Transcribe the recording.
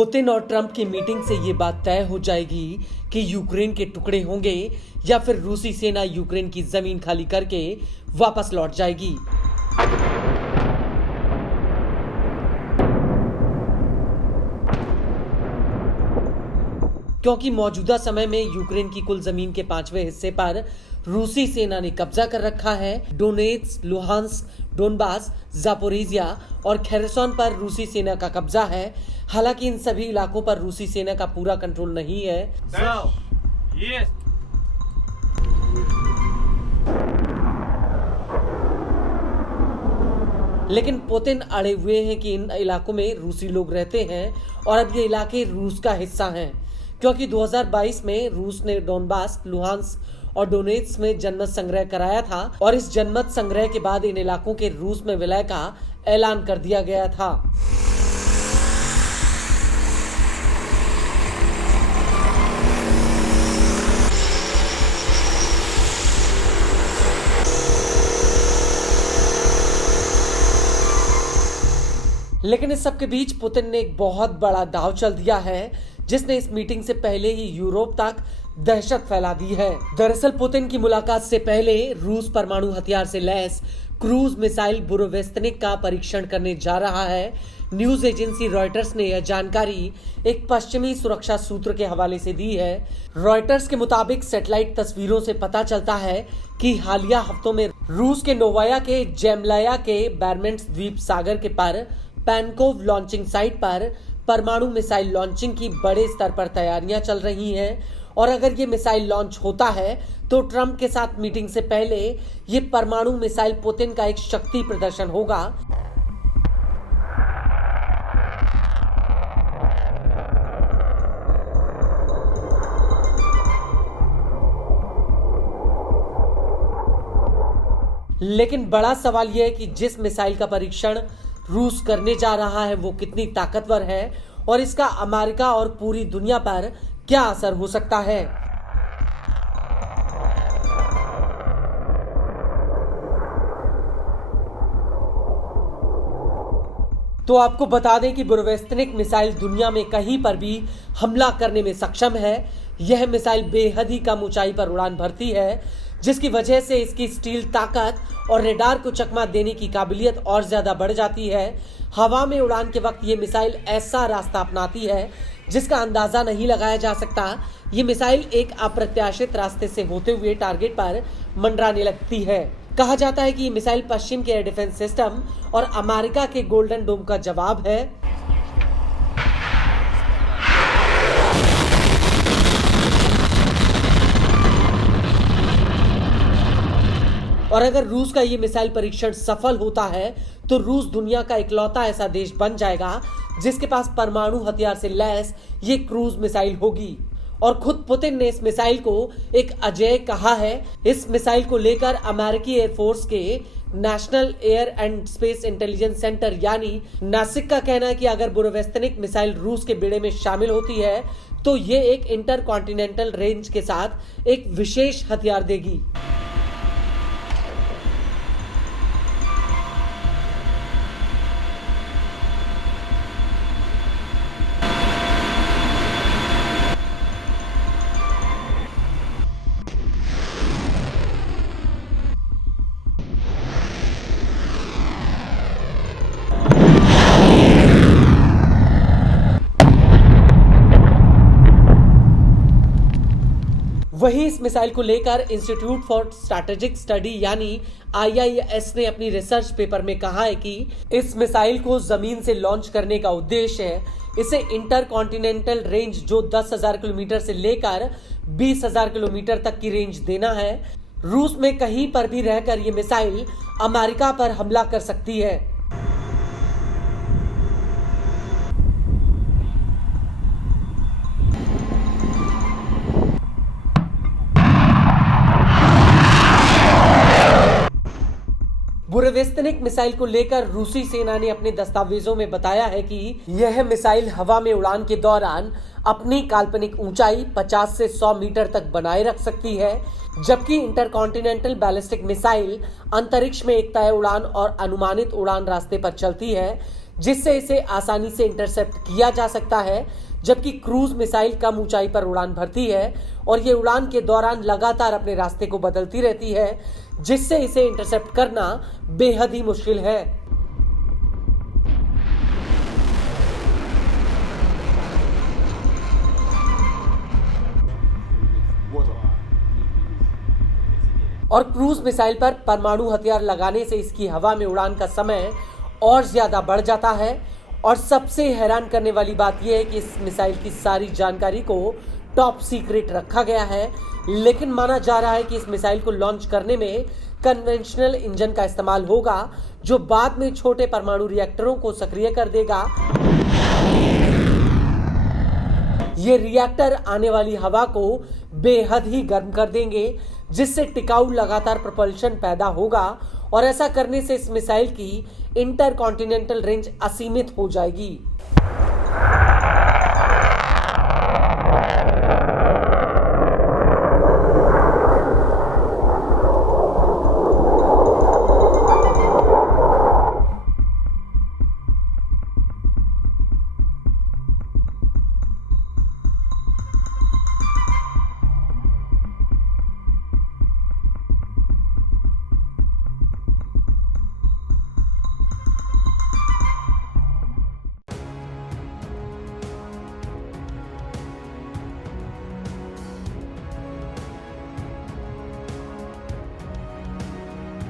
Putin और Trump की meeting से ये बात तय हो जाएगी कि यूक्रेन के टुकड़े होंगे या फिर रूसी सेना यूक्रेन की जमीन खाली करके वापस लौट जाएगी। क्योंकि मौजूदा समय में यूक्रेन की कुल जमीन के 5वें हिस्से पर रूसी सेना ने कब्जा कर रखा है। डोनेट्स्क, लुहांस्क, डोनबास, जापोरिजिया और खेर्सन पर रूसी सेना का कब्जा है। हालांकि इन सभी इलाकों पर रूसी सेना का पूरा कंट्रोल नहीं है। लेकिन पुतिन अड़े हुए हैं कि इन इलाकों में रूसी लोग रहते हैं और अब ये इलाके रूस का हिस्सा हैं, क्योंकि 2022 में रूस ने डोनबास, लुहांस्क और डोनेट्स्क में जनमत संग्रह कराया था और इस जनमत संग्रह के बाद इन इलाकों के रूस में विलय का ऐलान कर दिया गया था। लेकिन इस सब के बीच पुतिन ने एक बहुत बड़ा दांव चल दिया है, जिसने इस मीटिंग से पहले ही यूरोप तक दहशत फैला दी है। दरअसल पुतिन की मुलाकात से पहले रूस परमाणु हथियार से लैस क्रूज मिसाइल बुरोवेस्तनिक का परीक्षण करने जा रहा है। न्यूज एजेंसी रॉयटर्स ने यह जानकारी एक पश्चिमी सुरक्षा सूत्र के हवाले से दी है। रॉयटर्स के मुताबिक सैटेलाइट तस्वीरों से पता चलता है कि हालिया हफ्तों में रूस के नोवाया के जेमलाया के बैरमेंट्स द्वीप सागर के पर पैनकोव लॉन्चिंग साइट पर परमाणु मिसाइल लॉन्चिंग की बड़े स्तर पर तैयारियां चल रही हैं और अगर ये मिसाइल लॉन्च होता है तो ट्रंप के साथ मीटिंग से पहले ये परमाणु मिसाइल पुतिन का एक शक्ति प्रदर्शन होगा। लेकिन बड़ा सवाल यह है कि जिस मिसाइल का परीक्षण रूस करने जा रहा है वो कितनी ताकतवर है और इसका अमेरिका और पूरी दुनिया पर क्या असर हो सकता है। तो आपको बता दें कि बुरोवेस्तनिक मिसाइल दुनिया में कहीं पर भी हमला करने में सक्षम है। यह मिसाइल बेहद ही कम ऊंचाई पर उड़ान भरती है, जिसकी वजह से इसकी स्टील ताकत और रेडार को चकमा देने की काबिलियत और ज्यादा बढ़ जाती है। हवा में उड़ान के वक्त ये मिसाइल ऐसा रास्ता अपनाती है जिसका अंदाजा नहीं लगाया जा सकता। ये मिसाइल एक अप्रत्याशित रास्ते से होते हुए टारगेट पर मंडराने लगती है। कहा जाता है कि ये मिसाइल पश्चिम के एयर डिफेंस सिस्टम और अमेरिका के गोल्डन डोम का जवाब है। और अगर रूस का ये मिसाइल परीक्षण सफल होता है तो रूस दुनिया का इकलौता ऐसा देश बन जाएगा जिसके पास परमाणु हथियार से लैस ये क्रूज मिसाइल होगी। और खुद पुतिन ने इस मिसाइल को एक अजेय कहा है। इस मिसाइल को लेकर अमेरिकी एयरफोर्स के national air and space intelligence centre यानी नासिक का कहना है कि अगर बुरोवेस्तनिक मिसाइल रूस के बेड़े में शामिल होती है तो ये एक इंटर कॉन्टिनेंटल रेंज के साथ एक विशेष हथियार देगी। वहीं इस मिसाइल को लेकर इंस्टीट्यूट फॉर स्ट्रैटेजिक स्टडी यानी IIS ने अपनी रिसर्च पेपर में कहा है कि इस मिसाइल को जमीन से लॉन्च करने का उद्देश्य है इसे इंटर कॉन्टिनेंटल रेंज जो 10,000 किलोमीटर से लेकर 20,000 किलोमीटर तक की रेंज देना है। रूस में कहीं पर भी रहकर ये मिसाइल अमेरिका पर हमला कर सकती है। बुरोवेस्तनिक मिसाइल को लेकर रूसी सेना ने अपने दस्तावेजों में बताया है कि यह मिसाइल हवा में उड़ान के दौरान अपनी काल्पनिक ऊंचाई 50 से 100 मीटर तक बनाए रख सकती है, जबकि इंटरकॉन्टिनेंटल बैलिस्टिक मिसाइल अंतरिक्ष में एक तय उड़ान और अनुमानित उड़ान रास्ते पर चलती है जिससे इसे आसानी से इंटरसेप्ट किया जा सकता है, जबकि क्रूज मिसाइल कम ऊंचाई पर उड़ान भरती है और ये उड़ान के दौरान लगातार अपने रास्ते को बदलती रहती है, जिससे इसे इंटरसेप्ट करना बेहद ही मुश्किल है। और क्रूज मिसाइल पर परमाणु हथियार लगाने से इसकी हवा में उड़ान का समय और ज्यादा बढ़ जाता है। और सबसे हैरान करने वाली बात यह है कि इस मिसाइल की सारी जानकारी को टॉप सीक्रेट रखा गया है, लेकिन माना जा रहा है कि इस मिसाइल को लॉन्च करने में कन्वेंशनल इंजन का इस्तेमाल होगा, जो बाद में छोटे परमाणु रिएक्टरों को सक्रिय कर देगा। ये रिएक्टर आने वाली हवा को बेहद ही गर्म कर देंगे, जिससे टिकाऊ लगातार propulsion पैदा होगा और ऐसा करने से इस मिसाइल की इंटरकॉन्टिनेंटल रेंज असीमित हो जाएगी।